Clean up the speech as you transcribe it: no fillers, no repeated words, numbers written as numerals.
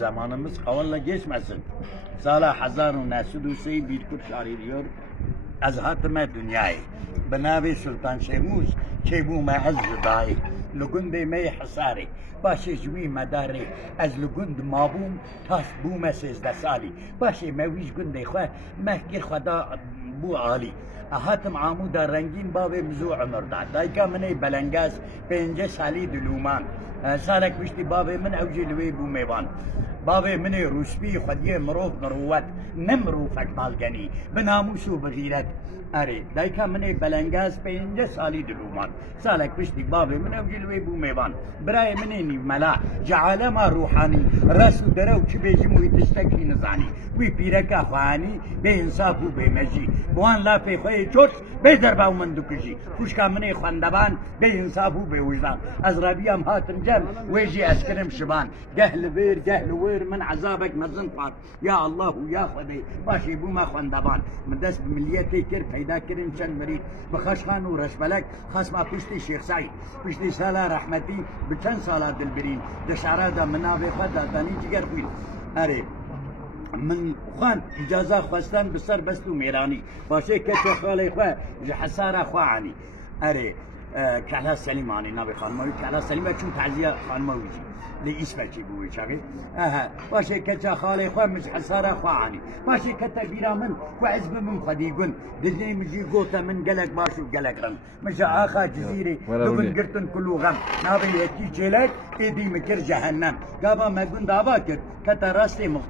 zamanımız kavalla geçmesin. Sala 1903 bir Kürt şairi diyor. از حاتم دنیای بناوی سلطان شیموز که بو معز دای لگند می حصاری باشه جوی مداری از لگند مابوم تاس بوم 13 سالی باشه مویش گنده خواه مهگیر خدا بو عالی حاتم عمود رنگین باب مزو عمر داد دایکا منی بلنگاز 5 سالی دلومان سالک پشتی باب من اوجی لوی بو میوان باب من روسبی خودی مروف مروت نمروفک بالگنی بناموس و بغیرت اره دایکا من بلنگاز 5 سالی دلومان سالک پشتی باب من اوجی لوی بو میوان برای من نیو ملا جعاله ما روحانی رسو درو چی بیجی موی تشتکی نزانی وی پیرکا خوانی به انصاف و به مجی بوان لافی خوی چوت به دربا و من دکشی خوشکا من خواندبان به انصاف و به وجدان از ربیم هاتم جم ویجی اسکرم شبان گهل ویر من عذابك مزن فات يا الله ويا خدي باشي بوما خواندبان من دست مليتي كر پیدا کرن چند مرید بخشخان و رشبلک خصما پشتی شیخ سعید پشتی سالا رحمتی بچند سالا دلبرین دشعره دا منابع خود دانی جگر خوید اره من خوان اجازه خواستن بسر بستو میرانی باشه که خالی خواه حسارة خوانی اره کلا سلیمانی نبی خانمایی کلا سلیمه چون تعزیه خانمایی جی لی اسمه چی بوی چاقی باشه که خالی خواه مش حسارة خوانی باشه که تبیرا من و عزب من خدیگون دلنی مجی گوتا من گلک باشو گلک رن مش آخا جزیره دوبن گرتن کلو غم نبی یکی چلک ایدی مکر جهنم گابا مگون دعوا کرد که تا راست